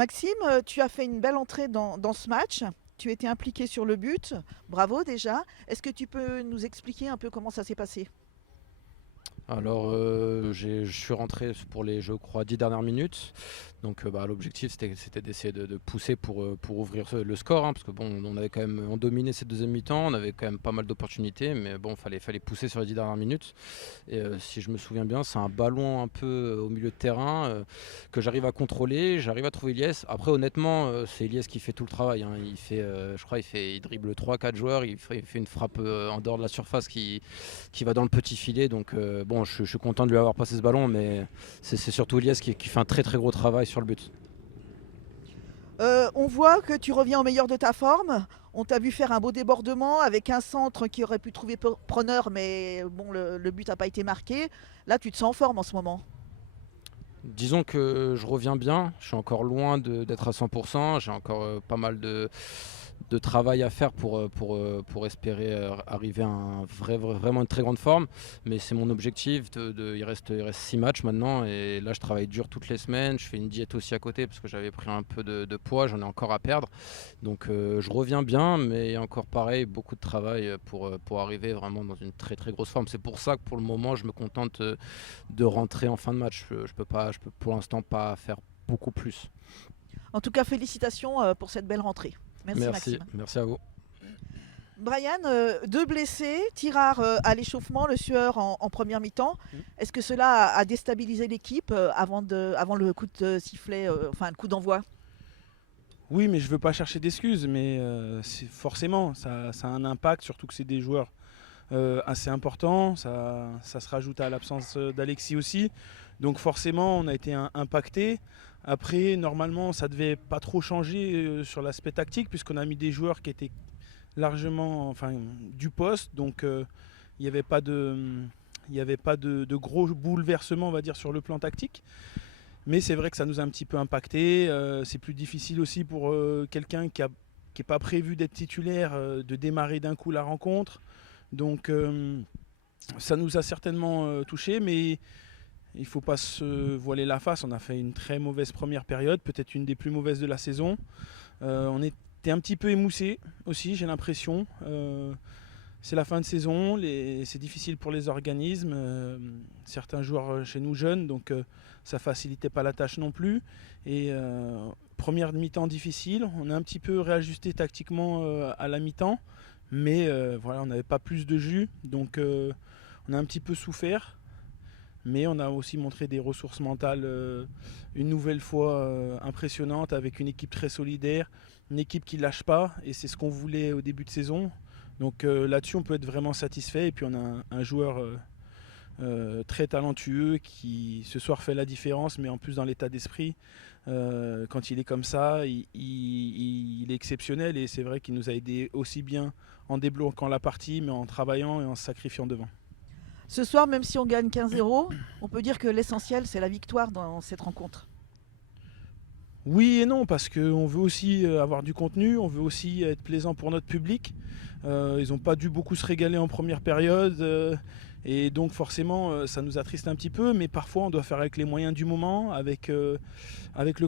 Maxime, tu as fait une belle entrée dans ce match. Tu étais impliqué sur le but. Bravo déjà. Est-ce que tu peux nous expliquer un peu comment ça s'est passé? Alors, je suis rentré pour les, je crois, 10 dernières minutes. Donc, l'objectif, c'était d'essayer de pousser pour ouvrir le score, hein, parce que bon, on dominait cette deuxième mi-temps, on avait quand même pas mal d'opportunités, mais bon, fallait pousser sur les 10 dernières minutes. Et si je me souviens bien, c'est un ballon un peu au milieu de terrain que j'arrive à contrôler, j'arrive à trouver Ilyes. Après, honnêtement, c'est Ilyes qui fait tout le travail, hein. Je crois, il dribble 3-4 joueurs, il fait une frappe en dehors de la surface qui va dans le petit filet. Donc bon, je suis content de lui avoir passé ce ballon, mais c'est surtout Elias qui fait un très très gros travail sur le but. On voit que tu reviens au meilleur de ta forme. On t'a vu faire un beau débordement avec un centre qui aurait pu trouver preneur, mais bon, le but n'a pas été marqué. Là, tu te sens en forme en ce moment. Disons que je reviens bien, je suis encore loin d'être à 100%, j'ai encore pas mal de travail à faire pour espérer arriver à vraiment une très grande forme. Mais c'est mon objectif, il reste 6 matchs maintenant et là je travaille dur toutes les semaines, je fais une diète aussi à côté parce que j'avais pris un peu de poids, j'en ai encore à perdre. Donc je reviens bien, mais encore pareil, beaucoup de travail pour arriver vraiment dans une très très grosse forme. C'est pour ça que pour le moment je me contente de rentrer en fin de match. Je peux pour l'instant pas faire beaucoup plus. En tout cas, félicitations pour cette belle rentrée. Merci Merci, Maxime. merci à vous. Brian, deux blessés, Tirard à l'échauffement, le Sueur en première mi-temps. Est-ce que cela a déstabilisé l'équipe avant le coup de sifflet, enfin le coup d'envoi? Oui, mais je veux pas chercher d'excuses, mais forcément, ça a un impact, surtout que c'est des joueurs assez importants. Ça se rajoute à l'absence d'Alexis aussi. Donc forcément, on a été impacté. Après, normalement, ça devait pas trop changer sur l'aspect tactique, puisqu'on a mis des joueurs qui étaient largement du poste. Donc il n'y avait pas de gros bouleversements, on va dire, sur le plan tactique. Mais c'est vrai que ça nous a un petit peu impacté. C'est plus difficile aussi pour quelqu'un qui n'est pas prévu d'être titulaire, de démarrer d'un coup la rencontre. Donc ça nous a certainement touché, mais il ne faut pas se voiler la face. On a fait une très mauvaise première période, peut-être une des plus mauvaises de la saison. On était un petit peu émoussé aussi, j'ai l'impression. C'est la fin de saison, c'est difficile pour les organismes. Certains joueurs chez nous jeunes, donc ça facilitait pas la tâche non plus. Et première mi-temps difficile, on a un petit peu réajusté tactiquement à la mi-temps, mais voilà, on n'avait pas plus de jus, donc on a un petit peu souffert. Mais on a aussi montré des ressources mentales une nouvelle fois impressionnantes, avec une équipe très solidaire, une équipe qui ne lâche pas, et c'est ce qu'on voulait au début de saison. Donc là-dessus, on peut être vraiment satisfait. Et puis on a un joueur très talentueux qui ce soir fait la différence, mais en plus dans l'état d'esprit, quand il est comme ça, il est exceptionnel. Et c'est vrai qu'il nous a aidé aussi bien en débloquant la partie, mais en travaillant et en se sacrifiant devant. Ce soir, même si on gagne 15-0, on peut dire que l'essentiel, c'est la victoire dans cette rencontre. Oui et non, parce qu'on veut aussi avoir du contenu, on veut aussi être plaisant pour notre public. Ils n'ont pas dû beaucoup se régaler en première période, et donc forcément ça nous attriste un petit peu, mais parfois on doit faire avec les moyens du moment, avec le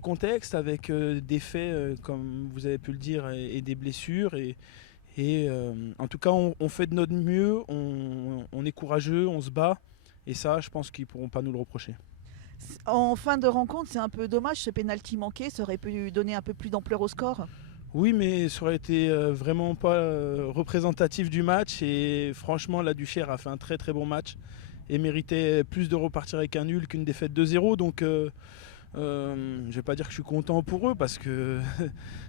contexte, avec des faits comme vous avez pu le dire, et des blessures. Et en tout cas on fait de notre mieux, on est courageux, on se bat, et ça je pense qu'ils ne pourront pas nous le reprocher. En fin de rencontre, c'est un peu dommage, ce pénalty manqué, ça aurait pu donner un peu plus d'ampleur au score. Oui, mais ça aurait été vraiment pas représentatif du match. Et franchement, la Duchère a fait un très très bon match et méritait plus de repartir avec un nul qu'une défaite 2-0. Donc je vais pas dire que je suis content pour eux, parce que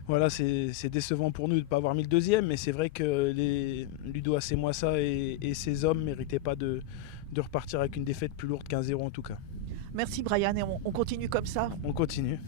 voilà, c'est décevant pour nous de ne pas avoir mis le deuxième. Mais c'est vrai que les Ludo Acemoissa et ses hommes méritaient pas de repartir avec une défaite plus lourde qu'1-0 en tout cas. Merci Brian et on continue comme ça. On continue.